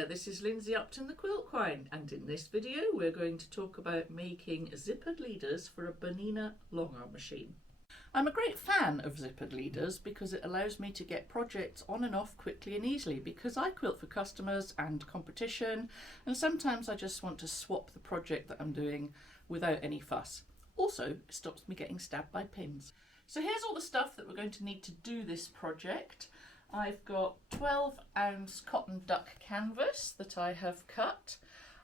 there, this is Lindsay Upton the Quilt Quine, and in this video we're going to talk about making zippered leaders for a Bernina longarm machine. I'm a great fan of zippered leaders because it allows me to get projects on and off quickly and easily, because I quilt for customers and competition, and sometimes I just want to swap the project that I'm doing without any fuss. Also, it stops me getting stabbed by pins. So here's all the stuff that we're going to need to do this project. I've got 12-ounce cotton duck canvas that I have cut.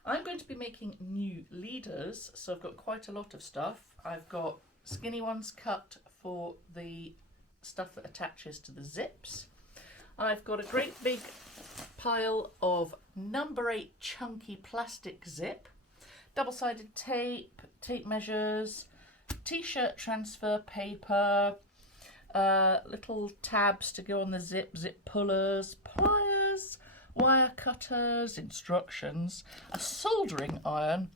I'm going to be making new leaders, so I've got quite a lot of stuff. I've got skinny ones cut for the stuff that attaches to the zips. I've got a great big pile of number 8 chunky plastic zip, double-sided tape, tape measures, t-shirt transfer paper, little tabs to go on the zip pullers, pliers, wire cutters, instructions, a soldering iron,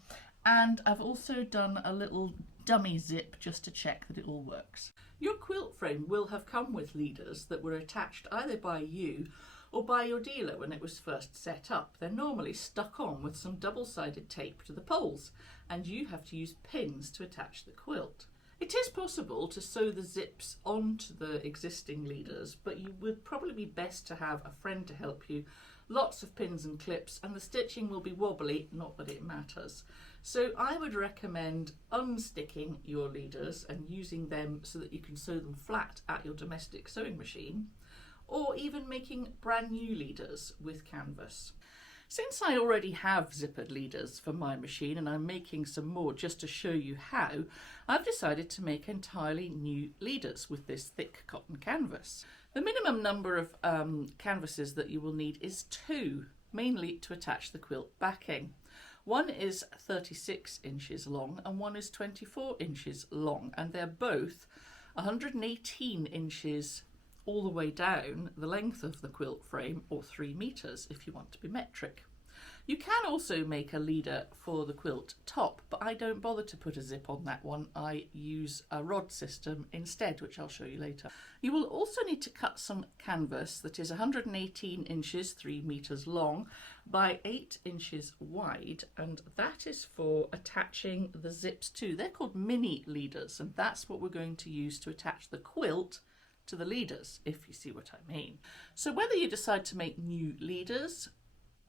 and I've also done a little dummy zip just to check that it all works. Your quilt frame will have come with leaders that were attached either by you or by your dealer when it was first set up. They're normally stuck on with some double-sided tape to the poles, and you have to use pins to attach the quilt. It is possible to sew the zips onto the existing leaders, but you would probably be best to have a friend to help you. Lots of pins and clips, and the stitching will be wobbly, not that it matters. So I would recommend unsticking your leaders and using them so that you can sew them flat at your domestic sewing machine, or even making brand new leaders with canvas. Since I already have zippered leaders for my machine and I'm making some more just to show you how, I've decided to make entirely new leaders with this thick cotton canvas. The minimum number of canvases that you will need is 2, mainly to attach the quilt backing. One is 36 inches long and one is 24 inches long, and they're both 118 inches all the way down the length of the quilt frame, or 3 meters if you want to be metric. You can also make a leader for the quilt top, but I don't bother to put a zip on that one. I use a rod system instead, which I'll show you later. You will also need to cut some canvas that is 118 inches, 3 meters long by 8 inches wide, and that is for attaching the zips to. They're called mini leaders, and that's what we're going to use to attach the quilt to the leaders, if you see what I mean. So whether you decide to make new leaders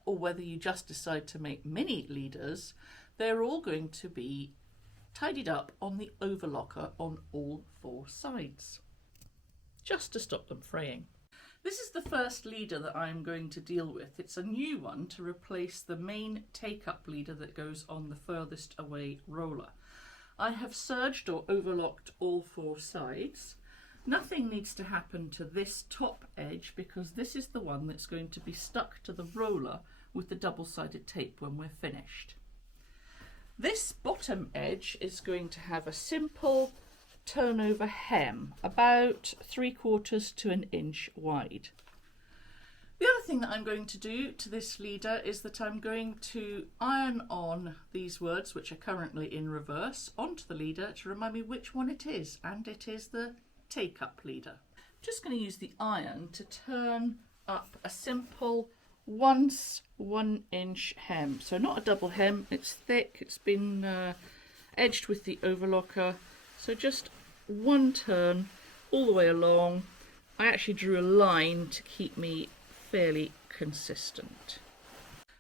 or whether you just decide to make mini leaders, they're all going to be tidied up on the overlocker on all 4 sides, just to stop them fraying. This is the first leader that I'm going to deal with. It's a new one to replace the main take-up leader that goes on the furthest away roller. I have serged or overlocked all 4 sides. Nothing needs to happen to this top edge because this is the one that's going to be stuck to the roller with the double-sided tape when we're finished. This bottom edge is going to have a simple turnover hem, about 3/4 to an inch wide. The other thing that I'm going to do to this leader is that I'm going to iron on these words, which are currently in reverse, onto the leader to remind me which one it is, and it is the take-up leader. I'm just going to use the iron to turn up a simple 1 inch hem. So not a double hem, it's thick, it's been edged with the overlocker. So just 1 turn all the way along. I actually drew a line to keep me fairly consistent.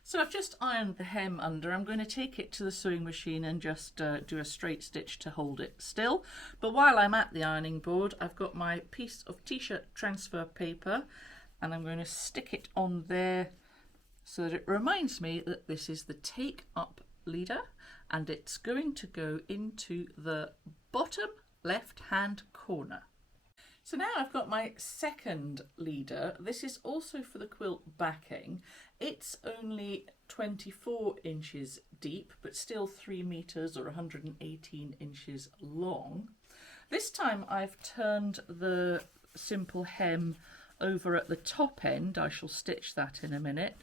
So I've just ironed the hem under. I'm going to take it to the sewing machine and just do a straight stitch to hold it still. But while I'm at the ironing board, I've got my piece of t-shirt transfer paper and I'm going to stick it on there so that it reminds me that this is the take up leader and it's going to go into the bottom left hand corner. So now I've got my second leader. This is also for the quilt backing. It's only 24 inches deep, but still 3 meters or 118 inches long. This time I've turned the simple hem over at the top end. I shall stitch that in a minute.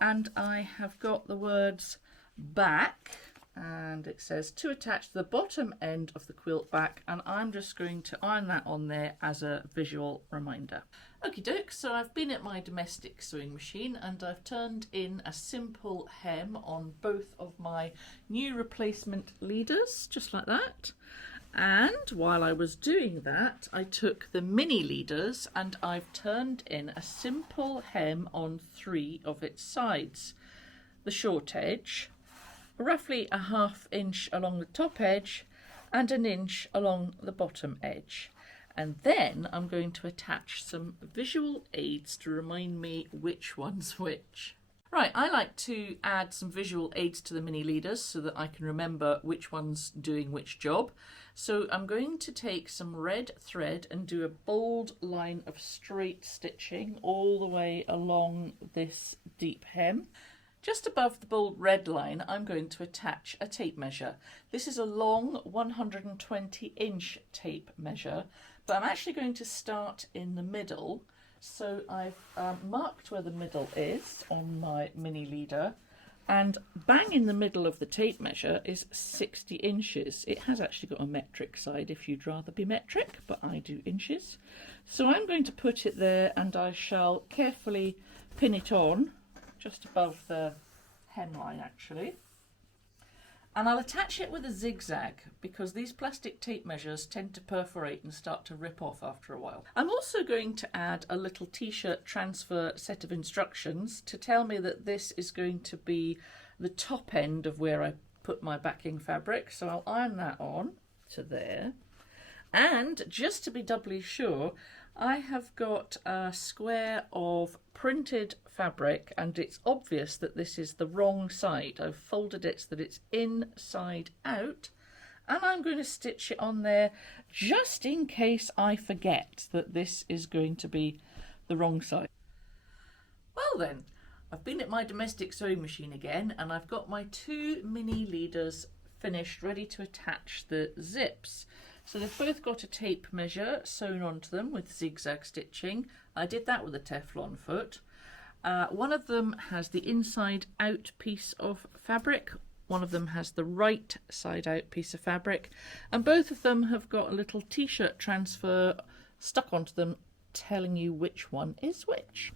And I have got the words back, and it says to attach to the bottom end of the quilt back, and I'm just going to iron that on there as a visual reminder. Okie doke, so I've been at my domestic sewing machine and I've turned in a simple hem on both of my new replacement leaders, just like that. And while I was doing that, I took the mini leaders and I've turned in a simple hem on 3 of its sides. The short edge, roughly a ½ inch along the top edge and 1 inch along the bottom edge. And then I'm going to attach some visual aids to remind me which one's which. Right, I like to add some visual aids to the mini leaders so that I can remember which one's doing which job. So I'm going to take some red thread and do a bold line of straight stitching all the way along this deep hem. Just above the bold red line, I'm going to attach a tape measure. This is a long 120-inch tape measure, but I'm actually going to start in the middle. So I've marked where the middle is on my mini leader, and bang in the middle of the tape measure is 60 inches. It has actually got a metric side if you'd rather be metric, but I do inches. So I'm going to put it there and I shall carefully pin it on just above the hemline actually. And I'll attach it with a zigzag because these plastic tape measures tend to perforate and start to rip off after a while. I'm also going to add a little t-shirt transfer set of instructions to tell me that this is going to be the top end of where I put my backing fabric. So I'll iron that on to there. And just to be doubly sure, I have got a square of printed fabric and it's obvious that this is the wrong side. I've folded it so that it's inside out and I'm going to stitch it on there just in case I forget that this is going to be the wrong side. Well then, I've been at my domestic sewing machine again and I've got my 2 mini leaders finished, ready to attach the zips. So they've both got a tape measure sewn onto them with zigzag stitching. I did that with a Teflon foot. One of them has the inside out piece of fabric, one of them has the right side out piece of fabric, and both of them have got a little t-shirt transfer stuck onto them telling you which one is which.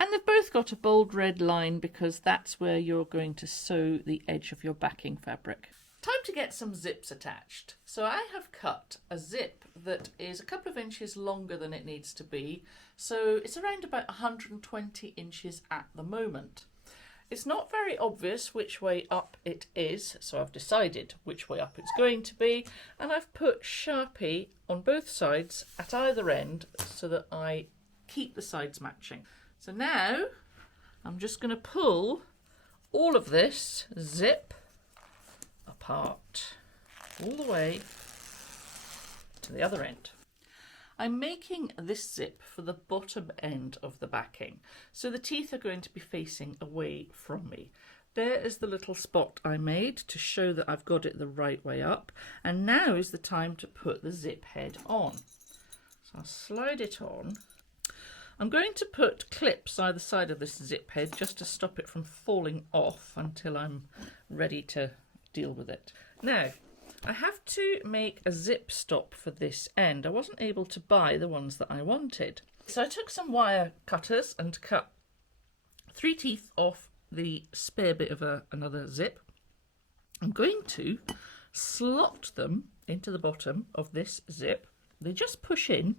And they've both got a bold red line because that's where you're going to sew the edge of your backing fabric. Time to get some zips attached. So I have cut a zip that is a couple of inches longer than it needs to be. So it's around about 120 inches at the moment. It's not very obvious which way up it is, so I've decided which way up it's going to be, and I've put Sharpie on both sides at either end so that I keep the sides matching. So now I'm just going to pull all of this zip apart all the way to the other end. I'm making this zip for the bottom end of the backing, so the teeth are going to be facing away from me. There is the little spot I made to show that I've got it the right way up, and now is the time to put the zip head on. So I'll slide it on. I'm going to put clips either side of this zip head just to stop it from falling off until I'm ready to deal with it. Now, I have to make a zip stop for this end. I wasn't able to buy the ones that I wanted. So I took some wire cutters and cut 3 teeth off the spare bit of another zip. I'm going to slot them into the bottom of this zip. They just push in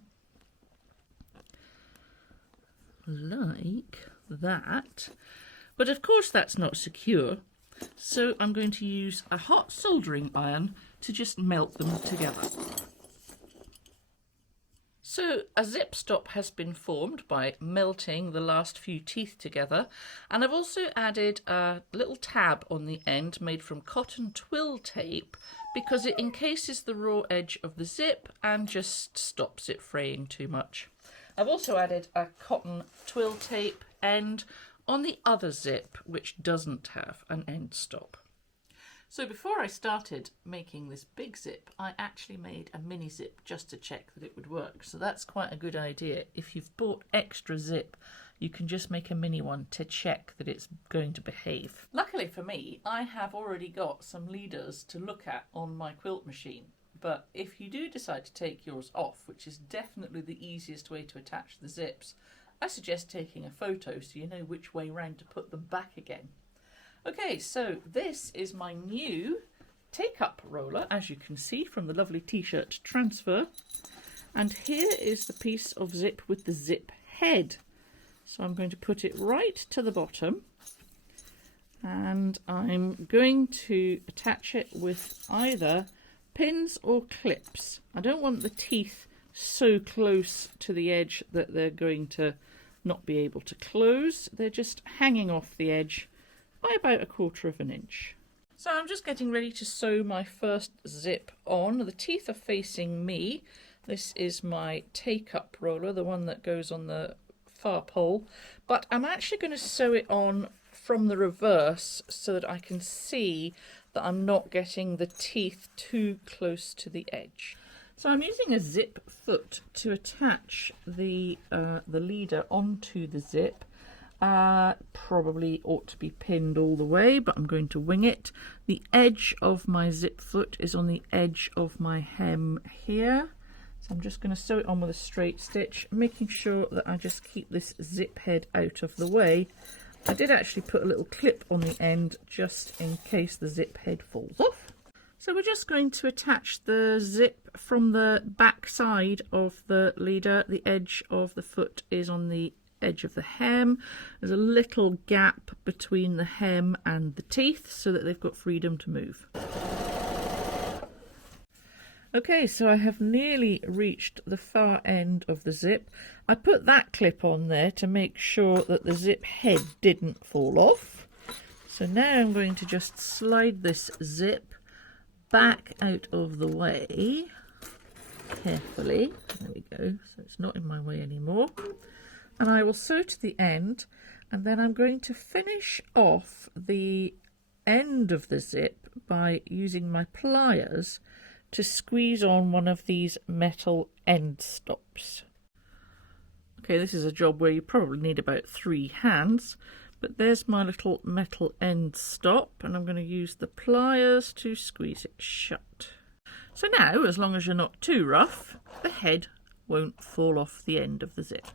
like that. But of course that's not secure. So I'm going to use a hot soldering iron to just melt them together. So a zip stop has been formed by melting the last few teeth together, and I've also added a little tab on the end made from cotton twill tape because it encases the raw edge of the zip and just stops it fraying too much. I've also added a cotton twill tape end on the other zip which doesn't have an end stop. So before I started making this big zip, I actually made a mini zip just to check that it would work. So that's quite a good idea. If you've bought extra zip, you can just make a mini one to check that it's going to behave. Luckily for me, I have already got some leaders to look at on my quilt machine. But if you do decide to take yours off, which is definitely the easiest way to attach the zips, I suggest taking a photo so you know which way round to put them back again. Okay, so this is my new take-up roller, as you can see from the lovely t-shirt transfer. And here is the piece of zip with the zip head. So I'm going to put it right to the bottom, and I'm going to attach it with either pins or clips. I don't want the teeth so close to the edge that they're going to not be able to close. They're just hanging off the edge by about 1/4 of an inch. So I'm just getting ready to sew my first zip on. The teeth are facing me. This is my take-up roller, the one that goes on the far pole, but I'm actually going to sew it on from the reverse so that I can see that I'm not getting the teeth too close to the edge. So I'm using a zip foot to attach the leader onto the zip. Probably ought to be pinned all the way, but I'm going to wing it. The edge of my zip foot is on the edge of my hem here. So I'm just going to sew it on with a straight stitch, making sure that I just keep this zip head out of the way. I did actually put a little clip on the end just in case the zip head falls off. So we're just going to attach the zip from the back side of the leader. The edge of the foot is on the edge of the hem. There's a little gap between the hem and the teeth so that they've got freedom to move. Okay, so I have nearly reached the far end of the zip. I put that clip on there to make sure that the zip head didn't fall off. So now I'm going to just slide this zip back out of the way carefully. There we go, so it's not in my way anymore. And I will sew to the end, and then I'm going to finish off the end of the zip by using my pliers to squeeze on one of these metal end stops. Okay, this is a job where you probably need about 3 hands, but there's my little metal end stop, and I'm going to use the pliers to squeeze it shut. So now, as long as you're not too rough, the head won't fall off the end of the zip.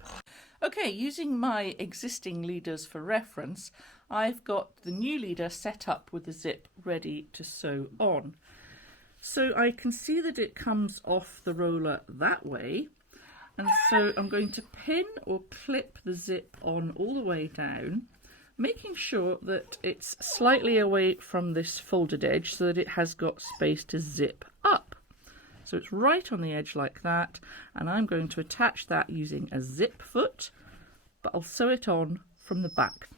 Okay, using my existing leaders for reference, I've got the new leader set up with the zip ready to sew on. So I can see that it comes off the roller that way, and so I'm going to pin or clip the zip on all the way down, making sure that it's slightly away from this folded edge so that it has got space to zip up. So it's right on the edge like that, and I'm going to attach that using a zip foot, but I'll sew it on from the back.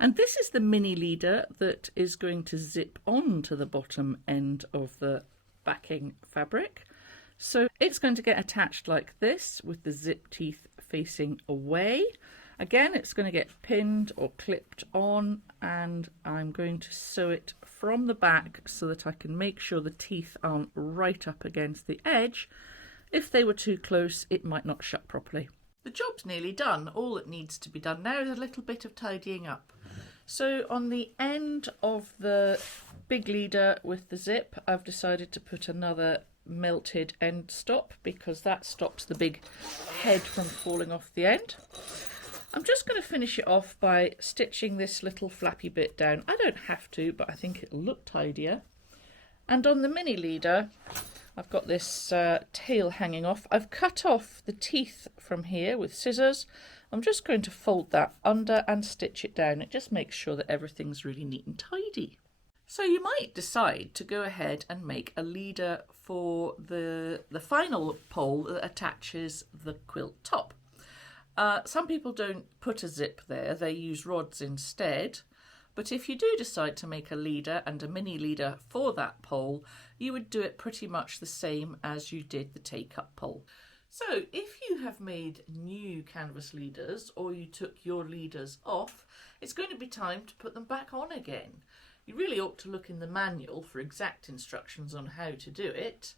And this is the mini leader that is going to zip on to the bottom end of the backing fabric. So it's going to get attached like this with the zip teeth facing away. Again, it's going to get pinned or clipped on, and I'm going to sew it from the back so that I can make sure the teeth aren't right up against the edge. If they were too close, it might not shut properly. The job's nearly done. All that needs to be done now is a little bit of tidying up. So on the end of the big leader with the zip, I've decided to put another melted end stop because that stops the big head from falling off the end. I'm just going to finish it off by stitching this little flappy bit down. I don't have to, but I think it'll look tidier. And on the mini leader, I've got this tail hanging off. I've cut off the teeth from here with scissors. I'm just going to fold that under and stitch it down. It just makes sure that everything's really neat and tidy. So you might decide to go ahead and make a leader for the final pole that attaches the quilt top. Some people don't put a zip there, they use rods instead. But if you do decide to make a leader and a mini leader for that pole, you would do it pretty much the same as you did the take-up pole. So if you have made new canvas leaders or you took your leaders off, it's going to be time to put them back on again. You really ought to look in the manual for exact instructions on how to do it,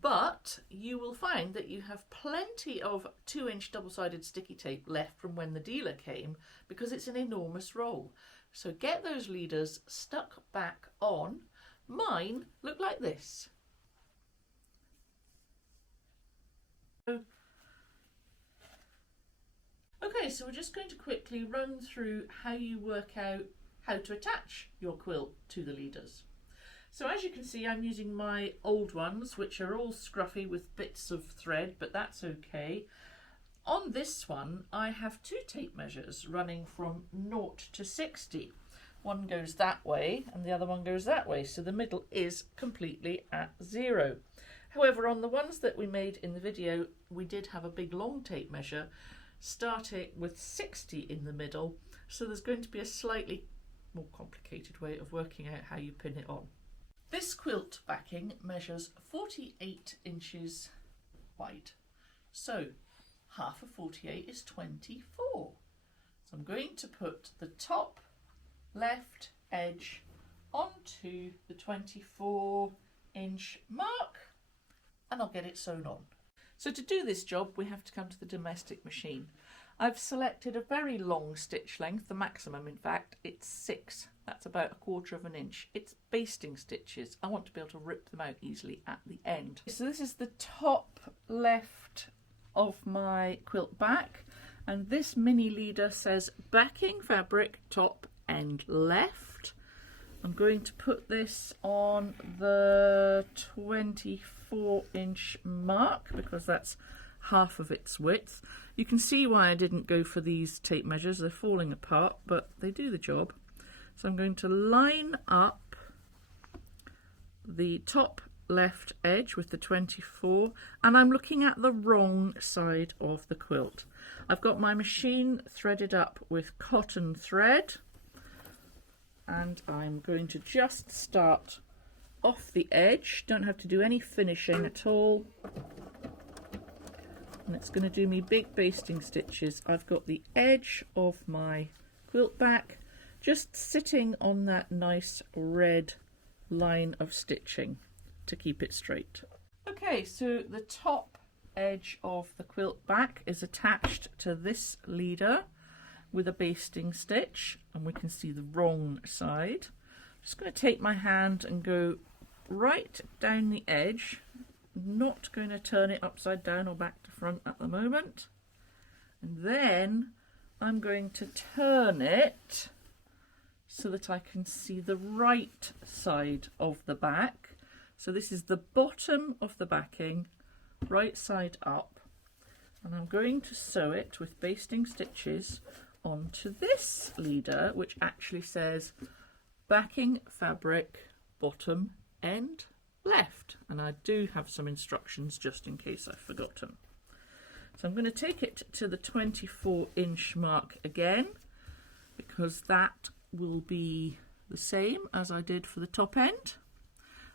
but you will find that you have plenty of 2-inch double-sided sticky tape left from when the dealer came, because it's an enormous roll. So get those leaders stuck back on. Mine look like this. Okay, so we're just going to quickly run through how you work out how to attach your quilt to the leaders. So as you can see, I'm using my old ones, which are all scruffy with bits of thread, but that's okay. On this one, I have two tape measures running from 0 to 60. One goes that way and the other one goes that way, so the middle is completely at 0. However, on the ones that we made in the video, we did have a big long tape measure starting with 60 in the middle, so there's going to be a slightly more complicated way of working out how you pin it on. This quilt backing measures 48 inches wide, so half of 48 is 24. So I'm going to put the top left edge onto the 24-inch mark and I'll get it sewn on. So to do this job, we have to come to the domestic machine. I've selected a very long stitch length, the maximum in fact, it's 6. That's about 1/4 inch. It's basting stitches. I want to be able to rip them out easily at the end. So this is the top left of my quilt back, and this mini leader says backing fabric top and left. I'm going to put this on the 24-inch mark because that's half of its width. You can see why I didn't go for these tape measures. They're falling apart, but they do the job. So I'm going to line up the top left edge with the 24, and I'm looking at the wrong side of the quilt. I've got my machine threaded up with cotton thread, and I'm going to just start off the edge. Don't have to do any finishing at all. And it's going to do me big basting stitches. I've got the edge of my quilt back just sitting on that nice red line of stitching to keep it straight. Okay, so the top edge of the quilt back is attached to this leader with a basting stitch, and we can see the wrong side. I'm just going to take my hand and go right down the edge. Not going to turn it upside down or back to front at the moment. And then I'm going to turn it so that I can see the right side of the back. So this is the bottom of the backing, right side up, and I'm going to sew it with basting stitches onto this leader, which actually says backing fabric bottom end left, and I do have some instructions just in case I've forgotten. So I'm going to take it to the 24-inch mark again, because that will be the same as I did for the top end.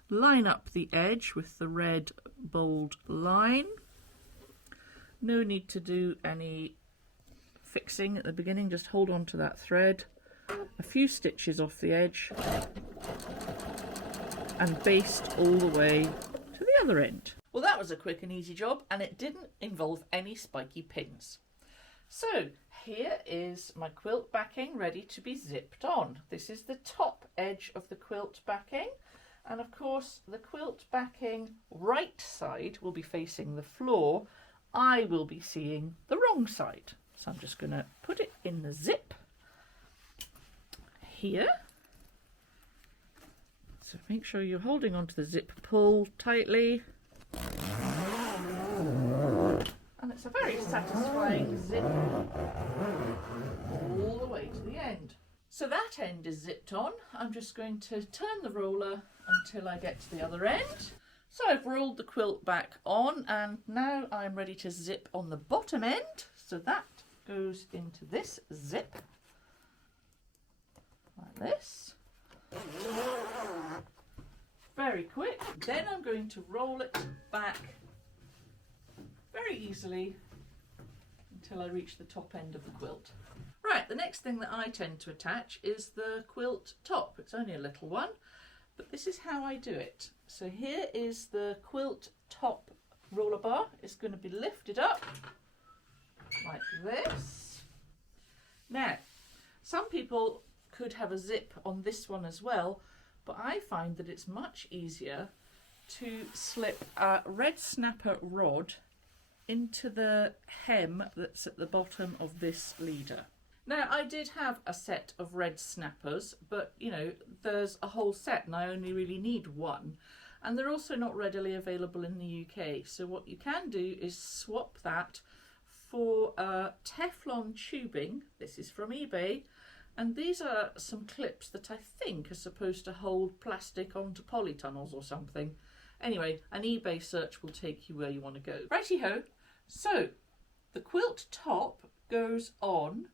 Line up the edge with the red bold line. No need to do any fixing at the beginning, just hold on to that thread. A few stitches off the edge and baste all the way to the other end. Well, that was a quick and easy job, and it didn't involve any spiky pins. So here is my quilt backing ready to be zipped on. This is the top edge of the quilt backing, and of course the quilt backing right side will be facing the floor. I will be seeing the wrong side. So I'm just going to put it in the zip here. So make sure you're holding onto the zip pull tightly. And it's a very satisfying zip all the way to the end. So that end is zipped on. I'm just going to turn the roller until I get to the other end. So I've rolled the quilt back on, and now I'm ready to zip on the bottom end. So that goes into this zip like this. Very quick. Then I'm going to roll it back very easily until I reach the top end of the quilt. Right, the next thing that I tend to attach is the quilt top. It's only a little one, but this is how I do it. So here is the quilt top roller bar is going to be lifted up like this. Now, some people could have a zip on this one as well, but I find that it's much easier to slip a red snapper rod into the hem that's at the bottom of this leader. Now, I did have a set of red snappers, but you know, there's a whole set and I only really need one. And they're also not readily available in the UK. So what you can do is swap that for Teflon tubing. This is from eBay. And these are some clips that I think are supposed to hold plastic onto polytunnels or something. Anyway, an eBay search will take you where you want to go. Righty-ho. So the quilt top goes on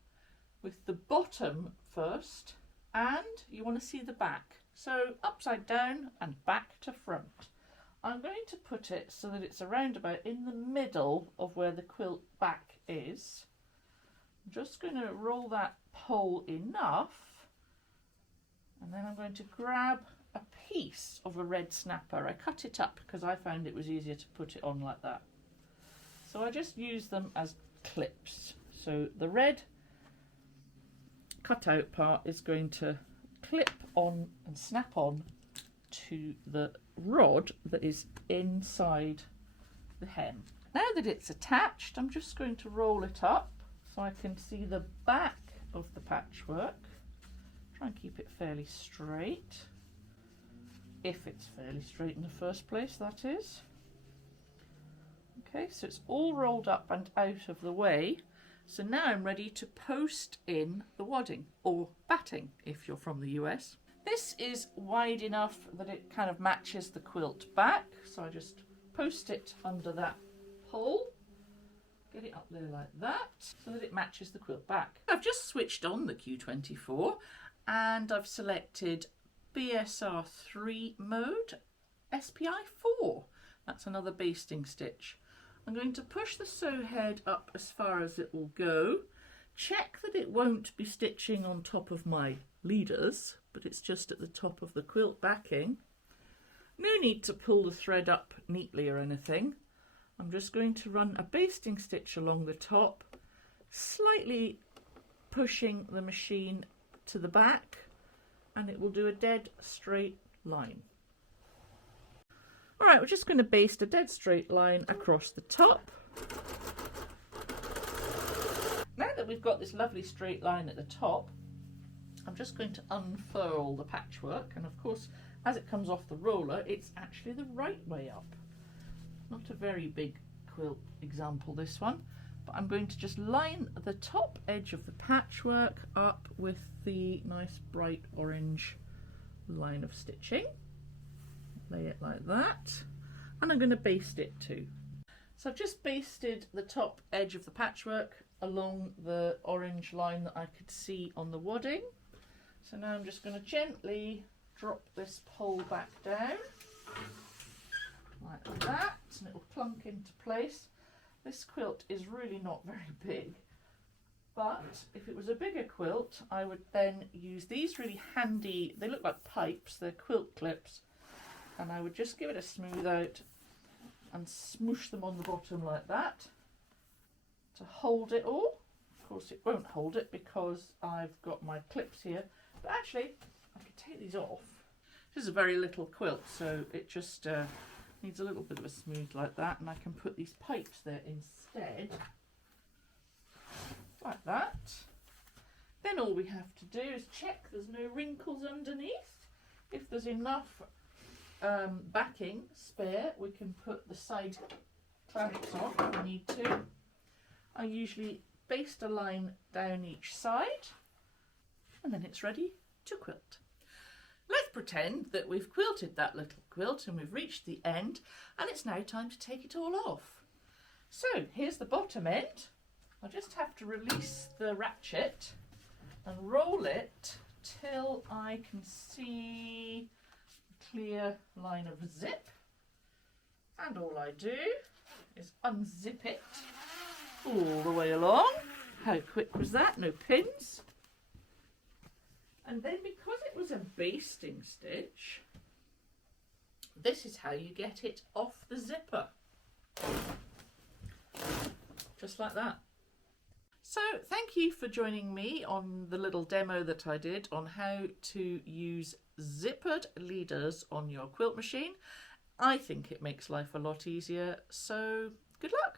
with the bottom first, and you want to see the back. So upside down and back to front. I'm going to put it so that it's around about in the middle of where the quilt back is. I'm just going to roll that pole enough, and then I'm going to grab a piece of a red snapper. I cut it up because I found it was easier to put it on like that. So I just use them as clips. So the red cutout part is going to clip on and snap on to the rod that is inside the hem. Now that it's attached, I'm just going to roll it up so I can see the back of the patchwork. Try and keep it fairly straight, if it's fairly straight in the first place, that is. Okay, so it's all rolled up and out of the way. So now I'm ready to post in the wadding, or batting if you're from the US. This is wide enough that it kind of matches the quilt back, so I just post it under that hole, get it up there like that, so that it matches the quilt back. I've just switched on the Q24 and I've selected BSR 3 mode, SPI 4. That's another basting stitch. I'm going to push the sew head up as far as it will go. Check that it won't be stitching on top of my leaders, but it's just at the top of the quilt backing. No need to pull the thread up neatly or anything. I'm just going to run a basting stitch along the top, slightly pushing the machine to the back, and it will do a dead straight line. Alright, we're just going to baste a dead straight line across the top. Now that we've got this lovely straight line at the top, I'm just going to unfurl the patchwork, and of course as it comes off the roller it's actually the right way up. Not a very big quilt example, this one, but I'm going to just line the top edge of the patchwork up with the nice bright orange line of stitching. Lay it like that, and I'm going to baste it too. So I've just basted the top edge of the patchwork along the orange line that I could see on the wadding. So now I'm just going to gently drop this pole back down like that, and it will plunk into place. This quilt is really not very big, but if it was a bigger quilt I would then use these really handy, they look like pipes, they're quilt clips, and I would just give it a smooth out and smoosh them on the bottom like that to hold it all. Of course it won't hold it because I've got my clips here, but actually I could take these off. This is a very little quilt, so it just needs a little bit of a smooth like that, and I can put these pipes there instead, like that. Then all we have to do is check there's no wrinkles underneath. If there's enough backing spare, we can put the side clamps on if we need to. I usually baste a line down each side, and then it's ready to quilt. Let's pretend that we've quilted that little quilt and we've reached the end, and it's now time to take it all off. So here's the bottom end. I'll just have to release the ratchet and roll it till I can see a clear line of zip, and all I do is unzip it all the way along. How quick was that? No pins. And then because it was a basting stitch, this is how you get it off the zipper. Just like that. So thank you for joining me on the little demo that I did on how to use zippered leaders on your quilt machine. I think it makes life a lot easier, so good luck.